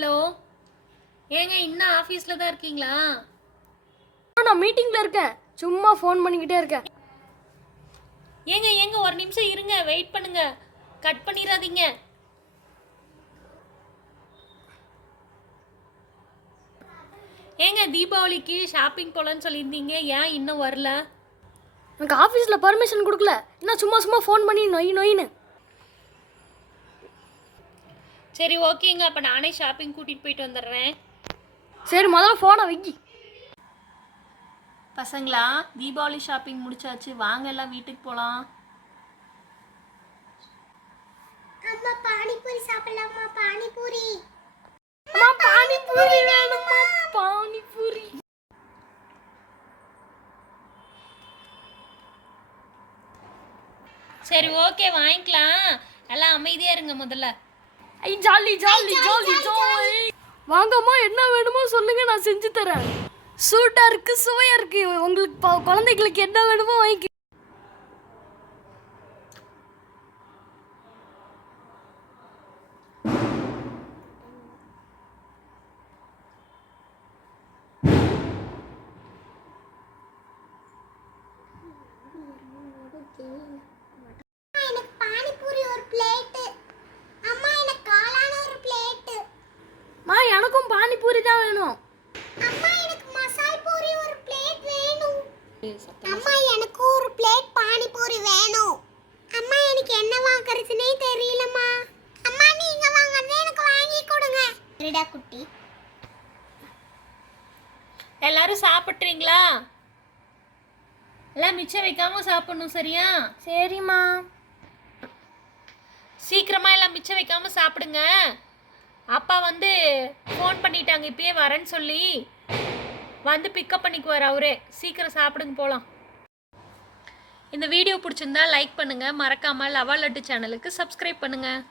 Hello, ஏங்க இன்னும் ஆஃபீஸில் தான் இருக்கீங்களா? நான் மீட்டிங்கில் இருக்கேன், சும்மா ஃபோன் பண்ணிக்கிட்டே இருக்கேன். ஏங்க ஏங்க ஒரு நிமிஷம் இருங்க, வெயிட் பண்ணுங்க, கட் பண்ணிடாதீங்க. ஏங்க தீபாவளிக்கு ஷாப்பிங் போகலான்னு சொல்லியிருந்தீங்க, ஏன் இன்னும் வரல? எனக்கு ஆஃபீஸில் பர்மிஷன் கொடுக்கல, இன்னும் சும்மா சும்மா ஃபோன் பண்ணி நொயின்னு. சரி ஓகேங்க, அப்போ நானே ஷாப்பிங் கூட்டிகிட்டு போயிட்டு வந்துடுறேன். சரி, முதல்ல ஃபோனை வைக்கி. பசங்களா, தீபாவளி ஷாப்பிங் முடிச்சாச்சு, வாங்க எல்லாம் வீட்டுக்கு போகலாம். அம்மா பானிபூரி சாப்பிடலாமா? பானிபூரி. அம்மா பானிபூரி வேணுமா? பானிபூரி. சரி ஓகே, வாங்கிக்கலாம். எல்லாம் அமைதியாக இருங்க முதல்ல. ஐ ஜாலி ஜாலி ஜாலி ஜாலி. வாங்கம்மா, என்ன வேணுமோ சொல்லுங்க, நான் செஞ்சு தரேன். சூட்டா இருக்கு, சுவையா இருக்கு. உங்களுக்கு குழந்தைகளுக்கு என்ன வேணுமோ வாங்கி. எனக்கு பானிபூரி ஒரு பிளேட். அம்மா எனக்கு காளான் ஒரு பிளேட். மா, எனக்கும் பானிபூரி தான் வேணும். அம்மா எனக்கு மசால் பூரி ஒரு பிளேட் வேணும். அம்மா எனக்கு ஒரு பிளேட் பானிபூரி வேணும். அம்மா எனக்கு என்ன வாங்குறதுனே தெரியலம்மா. அம்மா நீங்க வாங்குறதே எனக்கு வாங்கி கொடுங்க. சரிடா குட்டி. எல்லாரும் சாப்பிட்றீங்களா? எல்லாம் மிச்சம் வைக்காம சாப்பிடணும், சரியா? சரிம்மா. சீக்கிரமா எல்லாம் மிச்சம் வைக்காம சாப்பிடுங்க. அப்பா வந்து ஃபோன் பண்ணிட்டாங்க, இப்பயே வரேன்னு சொல்லி. வந்து பிக்கப் பண்ணிக்குவார் அவரே. சீக்கிரம் சாப்பிடுங்க, போகலாம். இந்த வீடியோ பிடிச்சிருந்தா லைக் பண்ணுங்கள், மறக்காமல் லவா லட்டு சேனலுக்கு சப்ஸ்கிரைப் பண்ணுங்கள்.